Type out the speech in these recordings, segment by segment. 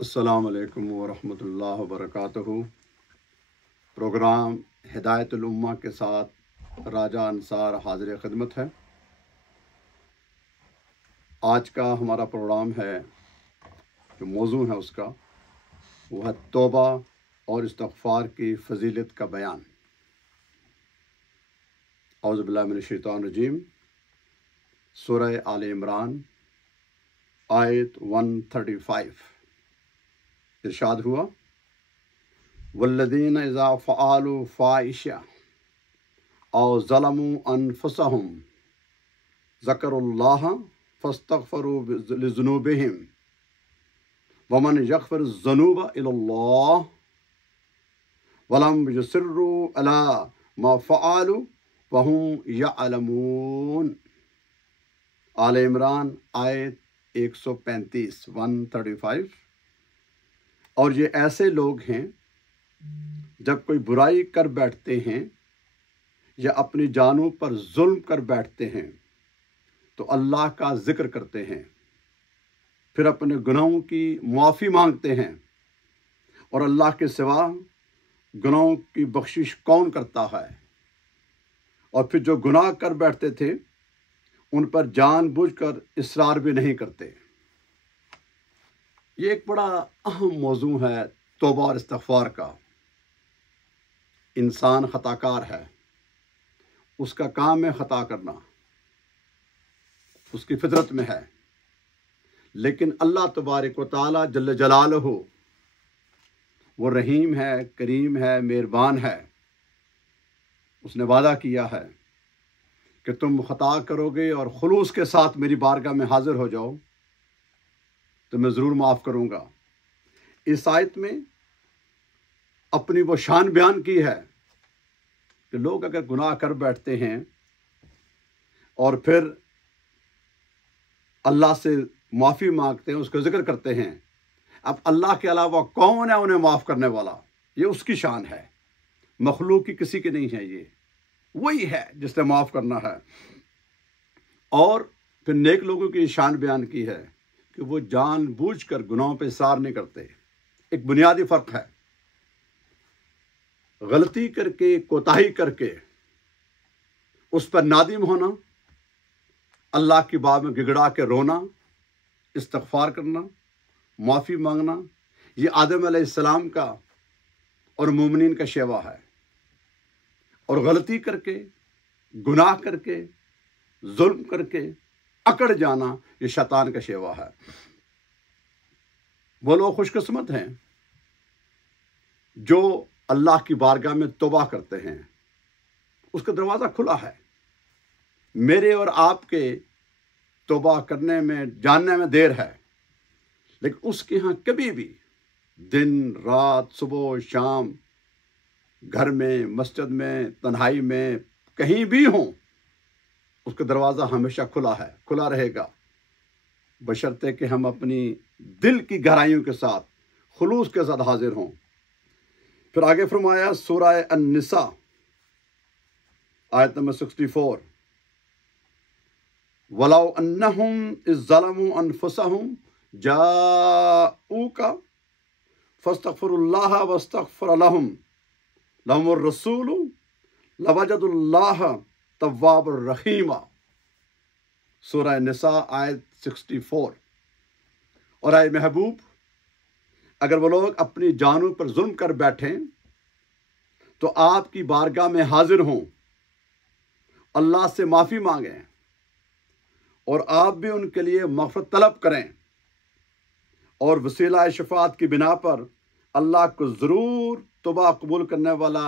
السلام علیکم ورحمۃ اللہ وبرکاتہ۔ پروگرام ہدایت الامہ کے ساتھ راجہ انصار حاضر خدمت ہے۔ آج کا ہمارا پروگرام ہے، جو موضوع ہے اس کا، وہ ہے توبہ اور استغفار کی فضیلت کا بیان۔ اعوذ باللہ من الشیطان الرجیم۔ سورہ آل عمران آیت 135 ارشاد ہوا، والذین اذا فعلوا فاحشہ او ظلموا انفسهم ذکروا اللہ فاستغفروا لذنوبہم ومن یغفر الذنوب الا اللہ ولم یصروا علی ما فعلوا وهم یعلمون۔ آل عمران آیت 135 اور یہ ایسے لوگ ہیں جب کوئی برائی کر بیٹھتے ہیں یا اپنی جانوں پر ظلم کر بیٹھتے ہیں تو اللہ کا ذکر کرتے ہیں، پھر اپنے گناہوں کی معافی مانگتے ہیں، اور اللہ کے سوا گناہوں کی بخشش کون کرتا ہے؟ اور پھر جو گناہ کر بیٹھتے تھے ان پر جان بوجھ کر اصرار بھی نہیں کرتے۔ یہ ایک بڑا اہم موضوع ہے توبہ اور استغفار کا۔ انسان خطا کار ہے، اس کا کام ہے خطا کرنا، اس کی فطرت میں ہے، لیکن اللہ تبارک و تعالی جل جلالہ وہ رحیم ہے، کریم ہے، مہربان ہے۔ اس نے وعدہ کیا ہے کہ تم خطا کرو گے اور خلوص کے ساتھ میری بارگاہ میں حاضر ہو جاؤ تو میں ضرور معاف کروں گا۔ اس آیت میں اپنی وہ شان بیان کی ہے کہ لوگ اگر گناہ کر بیٹھتے ہیں اور پھر اللہ سے معافی مانگتے ہیں، اس کا ذکر کرتے ہیں، اب اللہ کے علاوہ کون ہے انہیں معاف کرنے والا؟ یہ اس کی شان ہے، مخلوق کی کسی کی نہیں ہے، یہ وہی ہے جس نے معاف کرنا ہے۔ اور پھر نیک لوگوں کی شان بیان کی ہے کہ وہ جان بوجھ کر گناہوں پہ اصرار نہیں کرتے۔ ایک بنیادی فرق ہے، غلطی کر کے، کوتاہی کر کے اس پر نادم ہونا، اللہ کی بارگاہ میں گڑگڑا کے رونا، استغفار کرنا، معافی مانگنا، یہ آدم علیہ السلام کا اور مومنین کا شیوا ہے۔ اور غلطی کر کے، گناہ کر کے، ظلم کر کے اکڑ جانا، یہ شیطان کا شیوا ہے۔ وہ لوگ خوش قسمت ہیں جو اللہ کی بارگاہ میں توبہ کرتے ہیں، اس کا دروازہ کھلا ہے۔ میرے اور آپ کے توبہ کرنے میں، جاننے میں دیر ہے، لیکن اس کے ہاں کبھی بھی دن رات، صبح و شام، گھر میں، مسجد میں، تنہائی میں، کہیں بھی ہوں، اس کا دروازہ ہمیشہ کھلا ہے، کھلا رہے گا، بشرطے کہ ہم اپنی دل کی گہرائیوں کے ساتھ، خلوص کے ساتھ حاضر ہوں۔ پھر آگے فرمایا سورہ النساء آیت نمبر 64، وَلَوْ أَنَّهُمْ إِذ ظَّلَمُوا أَنفُسَهُمْ جَاءُوكَ فَاسْتَغْفِرُوا اللَّهَ وَاسْتَغْفَرَ لَهُمْ الرَّسُولُ لَوَجَدُوا اللَّهَ توابًا رحیما۔ سورہ نساء آیت 64۔ اور اے محبوب، اگر وہ لوگ اپنی جانوں پر ظلم کر بیٹھیں تو آپ کی بارگاہ میں حاضر ہوں، اللہ سے معافی مانگیں، اور آپ بھی ان کے لیے مغفرت طلب کریں، اور وسیلہ شفاعت کی بنا پر اللہ کو ضرور توبہ قبول کرنے والا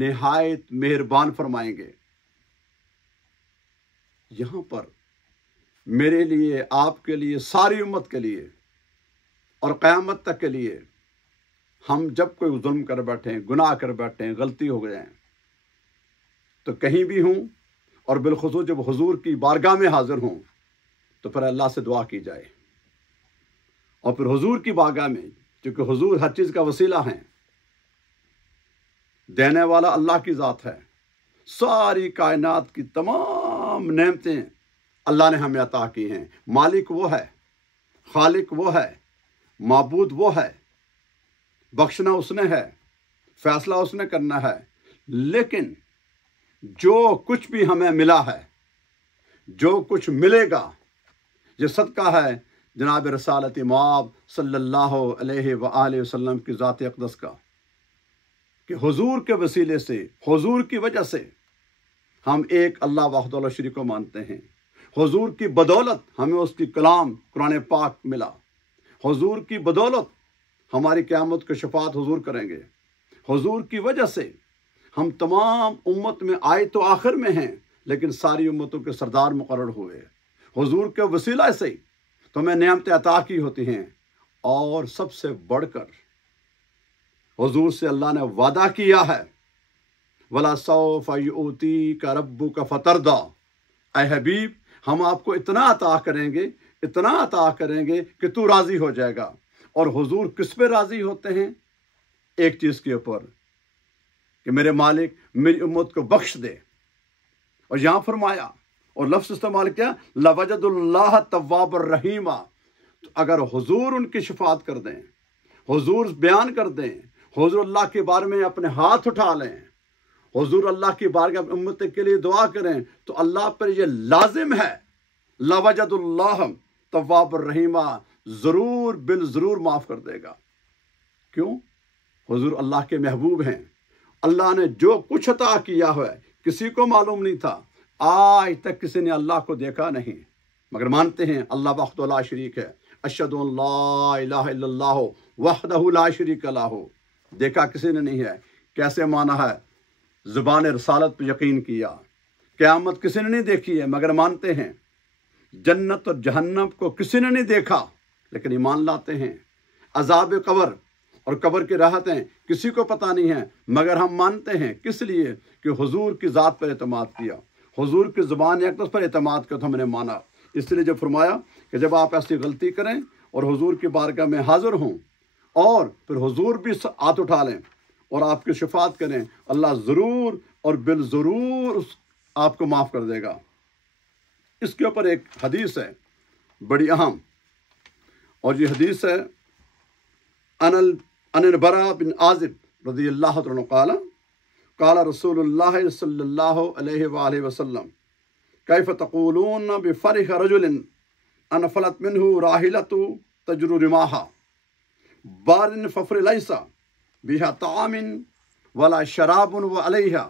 نہایت مہربان فرمائیں گے۔ یہاں پر میرے لیے، آپ کے لیے، ساری امت کے لیے اور قیامت تک کے لیے، ہم جب کوئی ظلم کر بیٹھیں، گناہ کر بیٹھیں، غلطی ہو جائیں، تو کہیں بھی ہوں، اور بالخصوص جب حضور کی بارگاہ میں حاضر ہوں، تو پھر اللہ سے دعا کی جائے، اور پھر حضور کی بارگاہ میں، چونکہ حضور ہر چیز کا وسیلہ ہیں، دینے والا اللہ کی ذات ہے، ساری کائنات کی تمام نعمتیں اللہ نے ہمیں عطا کی ہیں، مالک وہ ہے، خالق وہ ہے، معبود وہ ہے، بخشنا اس نے ہے، فیصلہ اس نے کرنا ہے، لیکن جو کچھ بھی ہمیں ملا ہے، جو کچھ ملے گا، یہ صدقہ ہے جناب رسالت مآب صلی اللہ علیہ وآلہ وسلم کی ذات اقدس کا، کہ حضور کے وسیلے سے، حضور کی وجہ سے ہم ایک اللہ وحدہ لا شریک کو مانتے ہیں۔ حضور کی بدولت ہمیں اس کی کلام قرآن پاک ملا، حضور کی بدولت ہماری قیامت کی شفاعت حضور کریں گے، حضور کی وجہ سے ہم تمام امت میں آئے تو آخر میں ہیں لیکن ساری امتوں کے سردار مقرر ہوئے، حضور کے وسیلہ سے تو ہمیں نعمتیں عطا کی ہوتی ہیں، اور سب سے بڑھ کر حضور سے اللہ نے وعدہ کیا ہے، وَلَا سَوْفَ يُؤْتِيكَ رَبُّكَ فَتَرْضَىٰ، اے حبیب ہم آپ کو اتنا عطا کریں گے، اتنا عطا کریں گے کہ تو راضی ہو جائے گا۔ اور حضور کس پہ راضی ہوتے ہیں؟ ایک چیز کے اوپر، کہ میرے مالک میری امت کو بخش دے۔ اور یہاں فرمایا اور لفظ استعمال کیا، لَوَجَدُ اللَّهَ تَوَّابًا رَحِيمًا، تو اگر حضور ان کی شفاعت کر دیں، حضور بیان کر دیں، حضور اللہ کے بارے میں اپنے ہاتھ اٹھا لیں، حضور اللہ کی بارگاہ میں امت کے لیے دعا کریں، تو اللہ پر یہ لازم ہے، لَوَجَدُ اللَّهَ تَوَّابًا رَحِيمًا، ضرور بالضرور معاف کر دے گا۔ کیوں؟ حضور اللہ کے محبوب ہیں، اللہ نے جو کچھ عطا کیا ہے کسی کو معلوم نہیں تھا، آج تک کسی نے اللہ کو دیکھا نہیں، مگر مانتے ہیں اللہ وحدہ لا شریک ہے، اشہد ان لا الہ الا اللہ وحدہ لا شریک لہ، دیکھا کسی نے نہیں ہے۔ کیسے مانا ہے؟ زبان رسالت پہ یقین کیا، قیامت کسی نے نہیں دیکھی ہے مگر مانتے ہیں، جنت اور جہنم کو کسی نے نہیں دیکھا لیکن ایمان لاتے ہیں، عذاب قبر اور قبر کی راحتیں کسی کو پتہ نہیں ہیں مگر ہم مانتے ہیں۔ کس لیے؟ کہ حضور کی ذات پر اعتماد کیا، حضور کی زبان اقدس پر اعتماد کیا تو ہم نے مانا۔ اس لیے جب فرمایا کہ جب آپ ایسی غلطی کریں اور حضور کی بارگاہ میں حاضر ہوں اور پھر حضور بھی ہاتھ اٹھا لیں اور آپ کی شفاعت کریں، اللہ ضرور اور بالضرور آپ کو معاف کر دے گا۔ اس کے اوپر ایک حدیث ہے بڑی اہم، اور یہ حدیث ہے عن البراء بن عازب رضی اللہ عنہ قال قال رسول اللہ صلی اللہ علیہ وآلہ وسلم کیف تقولون بفرح رجل انفلت منہ راحلۃ تجر رماحا بار ففر لیس بها طعام ولا شراب وعلیہا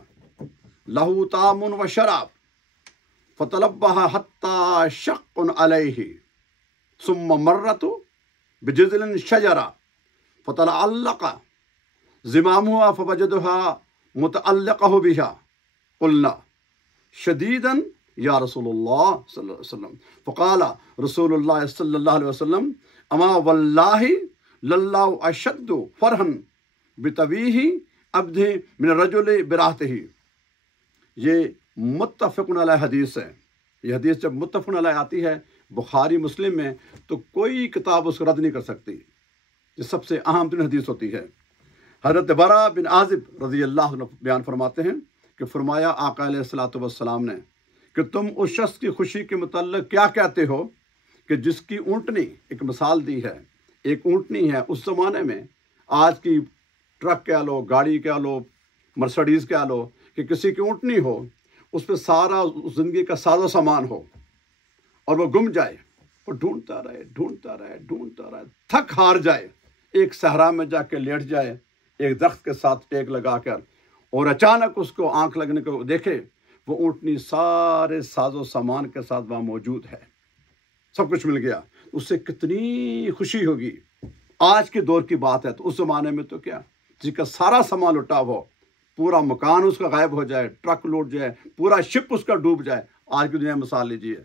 له طعام وشراب فتلبها حتى شق عليه ثم مرت بجذل شجرة فتعلق زمامها فوجدها متعلقه بها قلنا شديدا يا رسول الله صلى الله عليه وسلم فقال رسول الله صلى الله عليه وسلم اما والله لله اشد فرحا بتویہ عبده من الرجل براحته۔ یہ متفق علیہ حدیث ہے۔ یہ حدیث جب متفق علیہ آتی ہے بخاری مسلم میں تو کوئی کتاب اس کو رد نہیں کر سکتی، یہ سب سے اہم ترین حدیث ہوتی ہے۔ حضرت براء بن عازب رضی اللہ عنہ بیان فرماتے ہیں کہ فرمایا آقا علیہ الصلوۃ والسلام نے کہ تم اس شخص کی خوشی کے متعلق کیا کہتے ہو کہ جس کی اونٹنی، ایک مثال دی ہے، ایک اونٹنی ہے اس زمانے میں، آج کی ٹرک کہہ لو، گاڑی کہہ لو، مرسڈیز کہہ لو، کہ کسی کی اونٹنی ہو، اس پہ سارا زندگی کا ساز و سامان ہو اور وہ گم جائے، وہ ڈھونڈتا رہے ڈھونڈتا رہے ڈھونڈتا رہے، تھک ہار جائے، ایک صحرا میں جا کے لیٹ جائے ایک درخت کے ساتھ ٹیک لگا کر، اور اچانک اس کو آنکھ لگنے کو دیکھے وہ اونٹنی سارے ساز و سامان کے ساتھ وہاں موجود ہے، سب کچھ مل گیا، اس سے کتنی خوشی ہوگی۔ آج کے دور کی بات ہے تو اس زمانے میں تو کیا، جس کا سارا سامان لٹا ہو، پورا مکان اس کا غائب ہو جائے، ٹرک لوٹ جائے، پورا شپ اس کا ڈوب جائے، آج کی دنیا میں مثال لیجیے،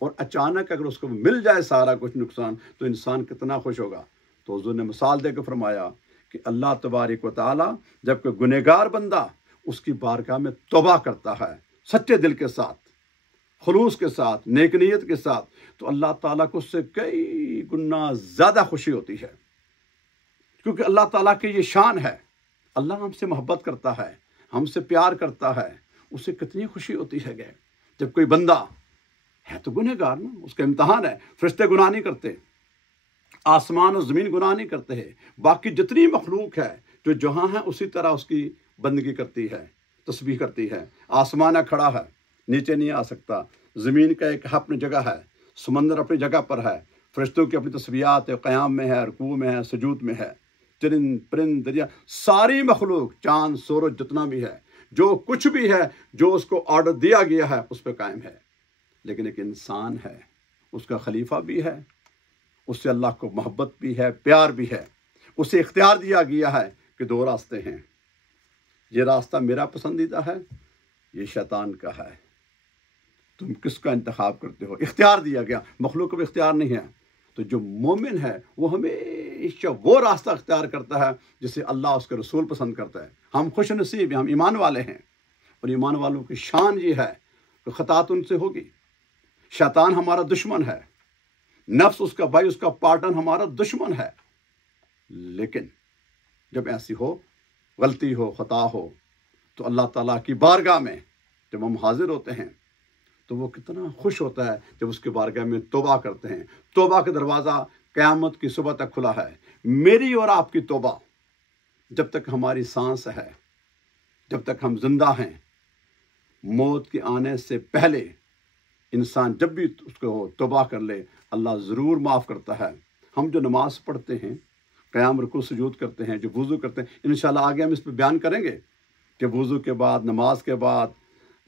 اور اچانک اگر اس کو مل جائے سارا کچھ نقصان تو انسان کتنا خوش ہوگا۔ تو حضور نے مثال دے کے فرمایا کہ اللہ تبارک و تعالی جب کوئی گنہگار بندہ اس کی بارگاہ میں توبہ کرتا ہے سچے دل کے ساتھ، خلوص کے ساتھ، نیک نیت کے ساتھ، تو اللہ تعالیٰ کو اس سے کئی گنا زیادہ خوشی ہوتی ہے، کیونکہ اللہ تعالیٰ کی یہ شان ہے، اللہ ہم سے محبت کرتا ہے، ہم سے پیار کرتا ہے، اس سے کتنی خوشی ہوتی ہے کہ جب کوئی بندہ ہے تو گنہگار نا، اس کا امتحان ہے، فرشتے گناہ نہیں کرتے، آسمان اور زمین گناہ نہیں کرتے ہیں، باقی جتنی مخلوق ہے جو جہاں ہے اسی طرح اس کی بندگی کرتی ہے، تسبیح کرتی ہے۔ آسمان کھڑا ہے، نیچے نہیں آ سکتا، زمین کا ایک اپنی جگہ ہے، سمندر اپنی جگہ پر ہے، فرشتوں کی اپنی تسبیحات ہے، قیام میں ہے، رکوع میں ہے، سجود میں ہے، چرند پرند دریا، ساری مخلوق، چاند سورج جتنا بھی ہے، جو کچھ بھی ہے جو اس کو آرڈر دیا گیا ہے اس پہ قائم ہے۔ لیکن ایک انسان ہے، اس کا خلیفہ بھی ہے، اس سے اللہ کو محبت بھی ہے، پیار بھی ہے، اسے اختیار دیا گیا ہے کہ دو راستے ہیں، یہ راستہ میرا پسندیدہ ہے، یہ شیطان کا ہے، تم کس کا انتخاب کرتے ہو؟ اختیار دیا گیا، مخلوق کو بھی اختیار نہیں ہے۔ تو جو مومن ہے وہ ہمیشہ وہ راستہ اختیار کرتا ہے جسے اللہ اس کے رسول پسند کرتا ہے۔ ہم خوش نصیب ہیں، ہم ایمان والے ہیں، اور ایمان والوں کی شان یہ ہے کہ خطا تو ان سے ہوگی۔ شیطان ہمارا دشمن ہے، نفس اس کا بھائی، اس کا پارٹنر ہمارا دشمن ہے، لیکن جب ایسی ہو، غلطی ہو، خطا ہو، تو اللہ تعالیٰ کی بارگاہ میں جب ہم حاضر ہوتے ہیں تو وہ کتنا خوش ہوتا ہے جب اس کے بارگاہ میں توبہ کرتے ہیں۔ توبہ کا دروازہ قیامت کی صبح تک کھلا ہے۔ میری اور آپ کی توبہ جب تک ہماری سانس ہے، جب تک ہم زندہ ہیں، موت کے آنے سے پہلے انسان جب بھی اس کو توبہ کر لے، اللہ ضرور معاف کرتا ہے۔ ہم جو نماز پڑھتے ہیں، قیام رکوع سجود کرتے ہیں، جو وضو کرتے ہیں، انشاءاللہ آگے ہم اس پہ بیان کریں گے کہ وضو کے بعد، نماز کے بعد،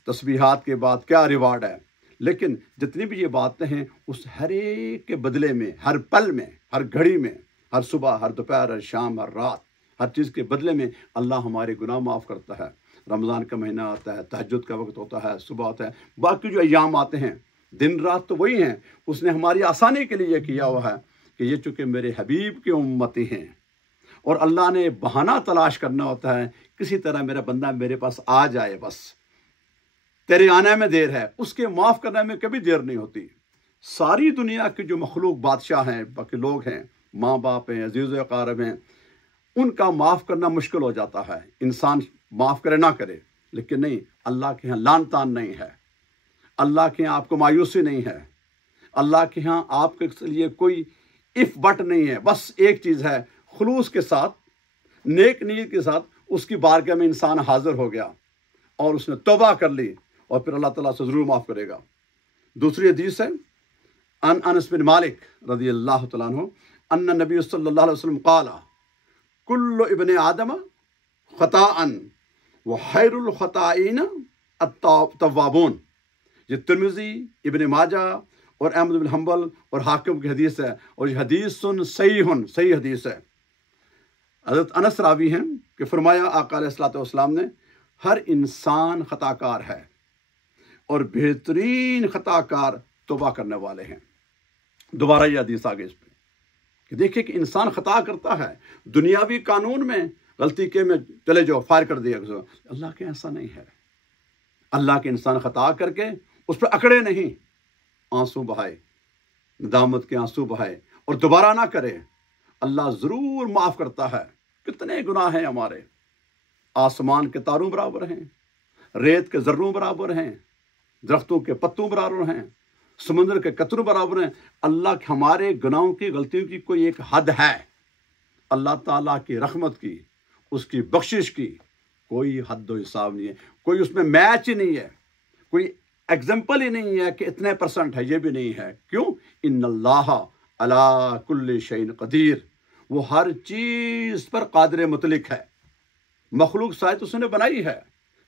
تسبیحات کے بعد کیا ریوارڈ ہے۔ لیکن جتنی بھی یہ باتیں ہیں، اس ہر ایک کے بدلے میں، ہر پل میں، ہر گھڑی میں، ہر صبح، ہر دوپہر، ہر شام، ہر رات، ہر چیز کے بدلے میں اللہ ہمارے گناہ معاف کرتا ہے۔ رمضان کا مہینہ آتا ہے، تہجد کا وقت ہوتا ہے، صبح ہوتا ہے، باقی جو ایام آتے ہیں، دن رات تو وہی ہیں، اس نے ہماری آسانی کے لیے یہ کیا ہوا ہے کہ یہ چونکہ میرے حبیب کے امتی ہیں، اور اللہ نے بہانہ تلاش کرنا ہوتا ہے، کسی طرح میرا بندہ میرے پاس آ جائے، بس تیرے آنے میں دیر ہے، اس کے معاف کرنے میں کبھی دیر نہیں ہوتی۔ ساری دنیا کے جو مخلوق بادشاہ ہیں، باقی لوگ ہیں، ماں باپ ہیں، عزیز و اقارب ہیں، ان کا معاف کرنا مشکل ہو جاتا ہے، انسان معاف کرے نہ کرے، لیکن نہیں، اللہ کے ہاں لان تان نہیں ہے، اللہ کے ہاں آپ کو مایوسی نہیں ہے، اللہ کے ہاں آپ کے لیے کوئی اف بٹ نہیں ہے۔ بس ایک چیز ہے، خلوص کے ساتھ، نیک نیت کے ساتھ اس کی بارگاہ میں انسان حاضر ہو گیا اور اس نے توبہ کر لی، اور پھر اللہ تعالیٰ سے ضرور معاف کرے گا۔ دوسری حدیث ہے انس بن مالک رضی اللہ تعالیٰ عنہ ان نبی صلی اللہ علیہ وسلم قال کل ابن آدم خطاء وخیر الخطائین التوابون۔ یہ ترمذی، ابن ماجہ اور احمد بن حنبل اور حاکم کی حدیث ہے، اور یہ حدیث صحیح حدیث ہے۔ حضرت انس راوی ہیں کہ فرمایا آقا علیہ الصلوۃ والسلام نے، ہر انسان خطا کار ہے اور بہترین خطا کار توبہ کرنے والے ہیں۔ دوبارہ یہ حدیث آگے اس پہ کہ دیکھیں کہ انسان خطا کرتا ہے، دنیاوی قانون میں غلطی کے میں چلے جاؤ، فائر کر دیا، اللہ کے ایسا نہیں ہے۔ اللہ کے انسان خطا کر کے اس پہ اکڑے نہیں، آنسو بہائے، ندامت کے آنسو بہائے اور دوبارہ نہ کرے، اللہ ضرور معاف کرتا ہے۔ کتنے گناہ ہیں ہمارے، آسمان کے تاروں برابر ہیں، ریت کے ذروں برابر ہیں، درختوں کے پتوں برابر ہیں، سمندر کے قطروں برابر ہیں۔ اللہ کے ہمارے گناہوں کی، غلطیوں کی کوئی ایک حد ہے؟ اللہ تعالیٰ کی رحمت کی، اس کی بخشش کی کوئی حد و حساب نہیں ہے، کوئی اس میں میچ ہی نہیں ہے، کوئی ایگزامپل ہی نہیں ہے کہ اتنے پرسنٹ ہے، یہ بھی نہیں ہے۔ کیوں؟ ان اللہ علی کل شیء قدیر، وہ ہر چیز پر قادر مطلق ہے۔ مخلوق شاید اس نے بنائی ہے،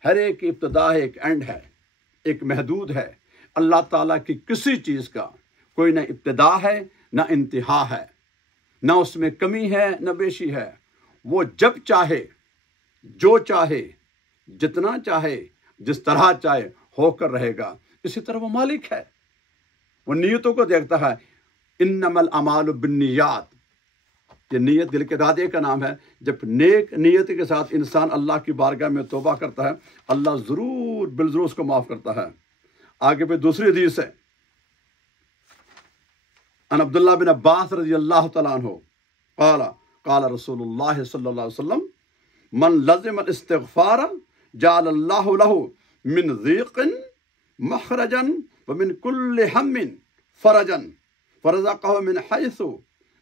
ہر ایک کی ابتدا ہے، ایک اینڈ ہے، ایک محدود ہے۔ اللہ تعالیٰ کی کسی چیز کا کوئی نہ ابتدا ہے نہ انتہا ہے، نہ اس میں کمی ہے نہ بیشی ہے۔ وہ جب چاہے، جو چاہے، جتنا چاہے، جس طرح چاہے ہو کر رہے گا۔ اسی طرح وہ مالک ہے، وہ نیتوں کو دیکھتا ہے۔ انما الاعمال بالنیات، یہ نیت دل کے ارادے کا نام ہے۔ جب نیک نیت کے ساتھ انسان اللہ کی بارگاہ میں توبہ کرتا ہے، اللہ ضرور بالضرور اس کو معاف کرتا ہے۔ آگے پہ دوسری حدیث ہے ان عبداللہ بن عباس رضی اللہ تعالیٰ عنہ قال قال رسول اللہ صلی اللہ علیہ وسلم من لزم الاستغفار جعل اللہ له من ضیق مخرجا ومن كل هم فرجا فرزقه من حيث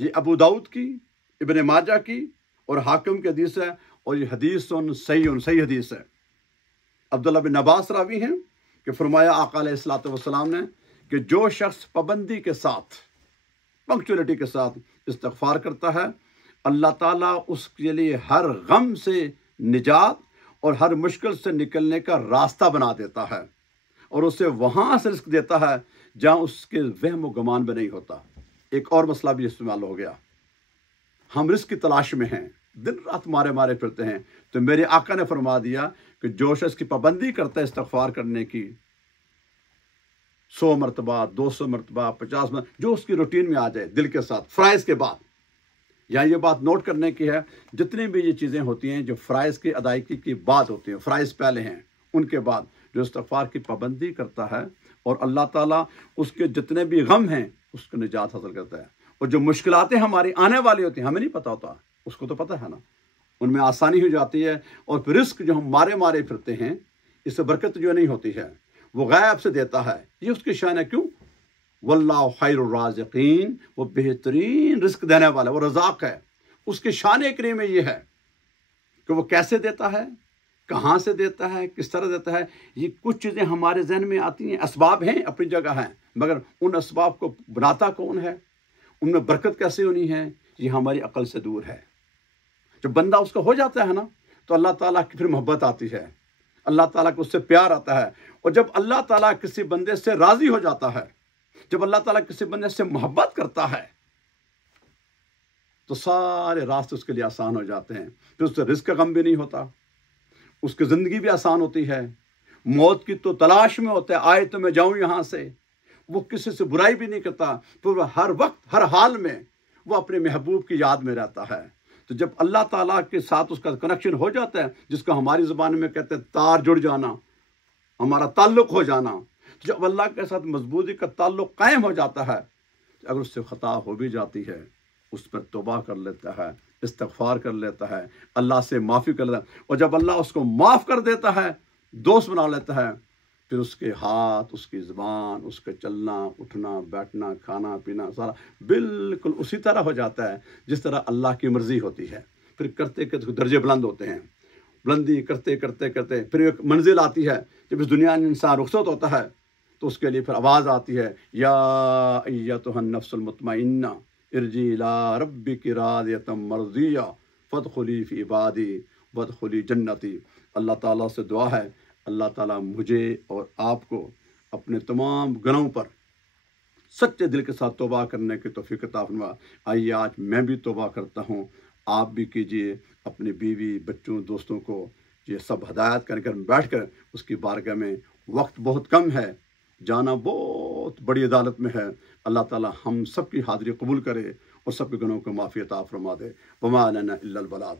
یہ ابو داؤد کی، ابن ماجہ کی اور حاکم کی حدیث ہے، اور یہ حدیث صحیح حدیث ہے۔ عبداللہ بن عباس راوی ہیں کہ فرمایا آقا علیہ الصلوۃ والسلام نے کہ جو شخص پابندی کے ساتھ، پنکچولیٹی کے ساتھ استغفار کرتا ہے، اللہ تعالیٰ اس کے لیے ہر غم سے نجات اور ہر مشکل سے نکلنے کا راستہ بنا دیتا ہے، اور اسے وہاں سے رزق دیتا ہے جہاں اس کے وہم و گمان بھی نہیں ہوتا۔ ایک اور مسئلہ بھی استعمال ہو گیا، ہم رزق کی تلاش میں ہیں، دن رات مارے پھرتے ہیں، تو میرے آقا نے فرما دیا کہ جو شخص کی پابندی کرتا ہے استغفار کرنے کی، 100 مرتبہ، 200 مرتبہ، 50 مرتبہ، جو اس کی روٹین میں آ جائے دل کے ساتھ، فرائض کے بعد۔ یہاں یہ بات نوٹ کرنے کی ہے، جتنی بھی یہ چیزیں ہوتی ہیں جو فرائض کی ادائیگی کی بات ہوتی ہیں، فرائض پہلے ہیں، ان کے بعد جو استغفار کی پابندی کرتا ہے، اور اللہ تعالیٰ اس کے جتنے بھی غم ہیں اس کو نجات حاصل کرتا ہے، اور جو مشکلاتیں ہماری آنے والی ہوتی ہیں ہمیں نہیں پتہ ہوتا، اس کو تو پتہ ہے نا، ان میں آسانی ہو جاتی ہے، اور پھر رزق جو ہم مارے پھرتے ہیں، اس سے برکت جو نہیں ہوتی ہے، وہ غیب سے دیتا ہے، یہ اس کی شان ہے۔ کیوں؟ واللہ خیر الرازقین، وہ بہترین رزق دینے والا، وہ رزاق ہے۔ اس کی شان کریم میں یہ ہے کہ وہ کیسے دیتا ہے، کہاں سے دیتا ہے، کس طرح دیتا ہے۔ یہ کچھ چیزیں ہمارے ذہن میں آتی ہیں، اسباب ہیں، اپنی جگہ ہیں، مگر ان اسباب کو بناتا کون ہے، ان میں برکت کیسے ہونی ہے، یہ ہماری عقل سے دور ہے۔ جب بندہ اس کا ہو جاتا ہے نا، تو اللہ تعالیٰ کی پھر محبت آتی ہے، اللہ تعالیٰ کو اس سے پیار آتا ہے، اور جب اللہ تعالیٰ کسی بندے سے راضی ہو جاتا ہے، جب اللہ تعالیٰ کسی بندے سے محبت کرتا ہے، تو سارے راستے اس کے لیے آسان ہو جاتے ہیں، پھر اس سے رزق کا غم بھی نہیں ہوتا، اس کی زندگی بھی آسان ہوتی ہے، موت کی تو تلاش میں ہوتا ہے، آئے تو میں جاؤں یہاں سے، وہ کسی سے برائی بھی نہیں کرتا، پھر ہر وقت ہر حال میں وہ اپنے محبوب کی یاد میں رہتا ہے۔ تو جب اللہ تعالیٰ کے ساتھ اس کا کنیکشن ہو جاتا ہے، جس کو ہماری زبان میں کہتے ہیں تار جڑ جانا، ہمارا تعلق ہو جانا، تو جب اللہ کے ساتھ مضبوطی کا تعلق قائم ہو جاتا ہے، اگر اس سے خطا ہو بھی جاتی ہے، اس پر توبہ کر لیتا ہے، استغفار کر لیتا ہے، اللہ سے معافی کر لیتا ہے، اور جب اللہ اس کو معاف کر دیتا ہے، دوست بنا لیتا ہے، پھر اس کے ہاتھ، اس کی زبان، اس کے چلنا اٹھنا بیٹھنا کھانا پینا سارا بالکل اسی طرح ہو جاتا ہے جس طرح اللہ کی مرضی ہوتی ہے۔ پھر کرتے کرتے درجے بلند ہوتے ہیں، بلندی کرتے کرتے کرتے پھر ایک منزل آتی ہے، جب اس دنیا میں انسان رخصت ہوتا ہے تو اس کے لیے پھر آواز آتی ہے، یا ایتھا النفس المطمئنہ ارجعی الی ربک راضیۃ مرضیہ فادخلی فی عبادی وادخلی جنتی۔ اللہ تعالیٰ سے دعا ہے، اللہ تعالیٰ مجھے اور آپ کو اپنے تمام گناہوں پر سچے دل کے ساتھ توبہ کرنے کی توفیق عطا فرما۔ آئیے آج میں بھی توبہ کرتا ہوں، آپ بھی کیجئے، اپنی بیوی بچوں دوستوں کو یہ سب ہدایت کر بیٹھ کر اس کی بارگاہ میں۔ وقت بہت کم ہے، جانا بہت بڑی عدالت میں ہے۔ اللہ تعالیٰ ہم سب کی حاضری قبول کرے اور سب کے گناہوں کو معافی عطا فرما دے۔ وما لنا الا البلاغ۔